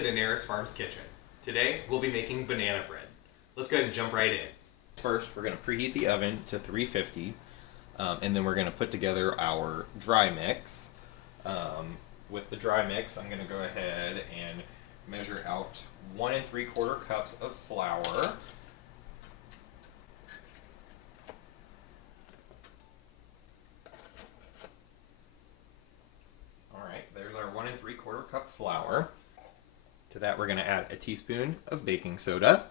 to Dinaris Farms Kitchen. Today, we'll be making banana bread. Let's go ahead and jump right in. First, we're going to preheat the oven to 350, and then we're going to put together our dry mix. With the dry mix, I'm going to go ahead and measure out 1 3/4 cups of flour. There's our 1 3/4 cup flour. To that, we're going to add a teaspoon of baking soda,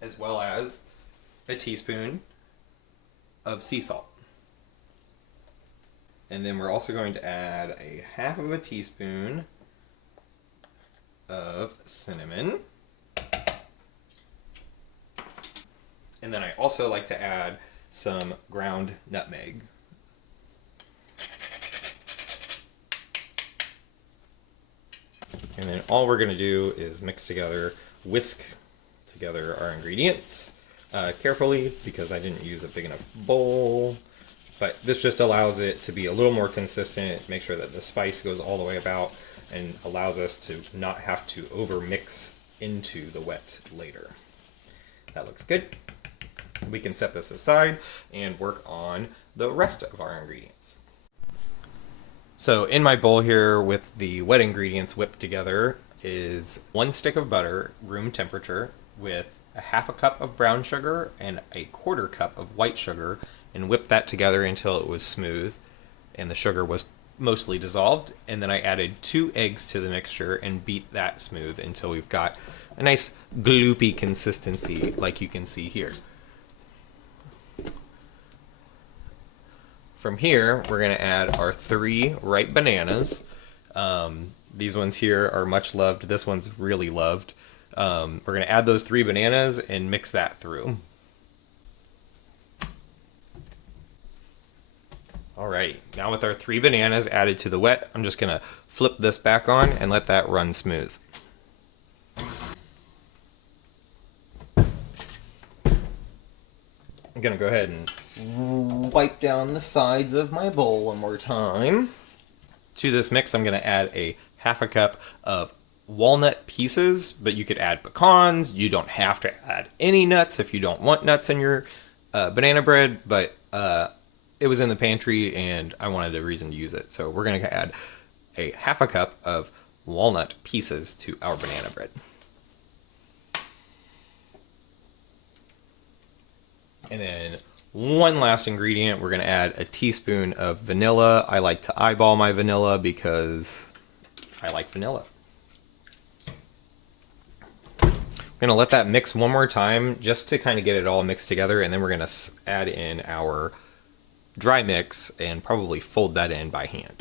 as well as a teaspoon of sea salt. And then we're also going to add a half of a teaspoon of cinnamon. And then I also like to add some ground nutmeg. And then all we're going to do is whisk together our ingredients carefully, because I didn't use a big enough bowl. But this just allows it to be a little more consistent, make sure that the spice goes all the way about, and allows us to not have to over mix into the wet later. That looks good. We can set this aside and work on the rest of our ingredients. So in my bowl here with the wet ingredients whipped together is 1 stick of butter, room temperature, with a half a cup of brown sugar and a 1/4 cup of white sugar, and whipped that together until it was smooth and the sugar was mostly dissolved. And then I added 2 eggs to the mixture and beat that smooth until we've got a nice gloopy consistency like you can see here. From here, we're going to add our 3 ripe bananas. These ones here are much loved. This one's really loved. We're going to add those 3 bananas and mix that through. Alrighty, now with our 3 bananas added to the wet, I'm just going to flip this back on and let that run smooth. I'm going to go ahead and wipe down the sides of my bowl one more time. To this mix, I'm going to add a half a cup of walnut pieces, but you could add pecans. You don't have to add any nuts if you don't want nuts in your banana bread, but it was in the pantry and I wanted a reason to use it. So we're going to add a half a cup of walnut pieces to our banana bread. And then one last ingredient, we're going to add a teaspoon of vanilla. I like to eyeball my vanilla because I like vanilla. I'm going to let that mix one more time just to kind of get it all mixed together, and then we're going to add in our dry mix and probably fold that in by hand.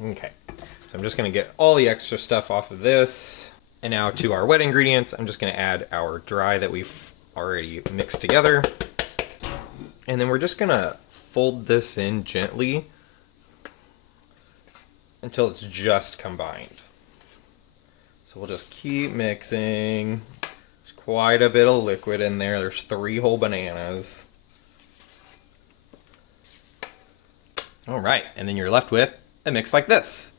Okay, so I'm just going to get all the extra stuff off of this. And now to our wet ingredients, I'm just going to add our dry that we've already mixed together, and then we're just gonna fold this in gently until it's just combined. So we'll just keep mixing. There's quite a bit of liquid in there. There's 3 whole bananas. All right, and then you're left with a mix like this.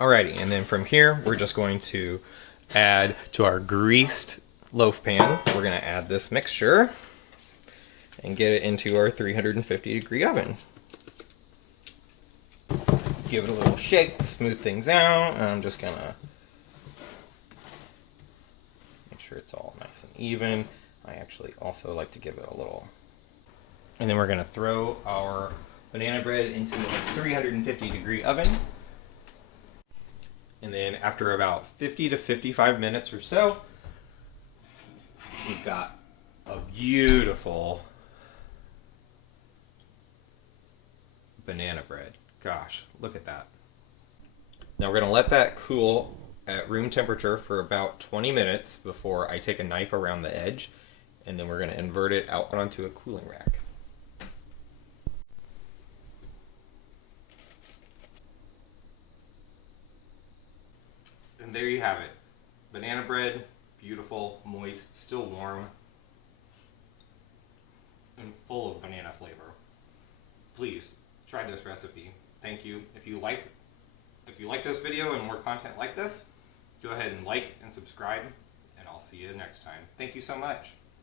Alrighty, and then from here we're just going to add to our greased loaf pan. We're going to add this mixture and get it into our 350-degree oven. Give it a little shake to smooth things out, and I'm just going to make sure it's all nice and even. I actually also like to give it a little. And then we're going to throw our banana bread into a 350-degree oven. And then after about 50 to 55 minutes or so, we've got a beautiful banana bread. Gosh, look at that. Now we're going to let that cool at room temperature for about 20 minutes before I take a knife around the edge, and then we're going to invert it out onto a cooling rack. And there you have it. Banana bread, beautiful, moist, still warm, and full of banana flavor. Please try this recipe. Thank you. If you like if you like this video and more content like this, go ahead and like and subscribe, and I'll see you next time. Thank you so much.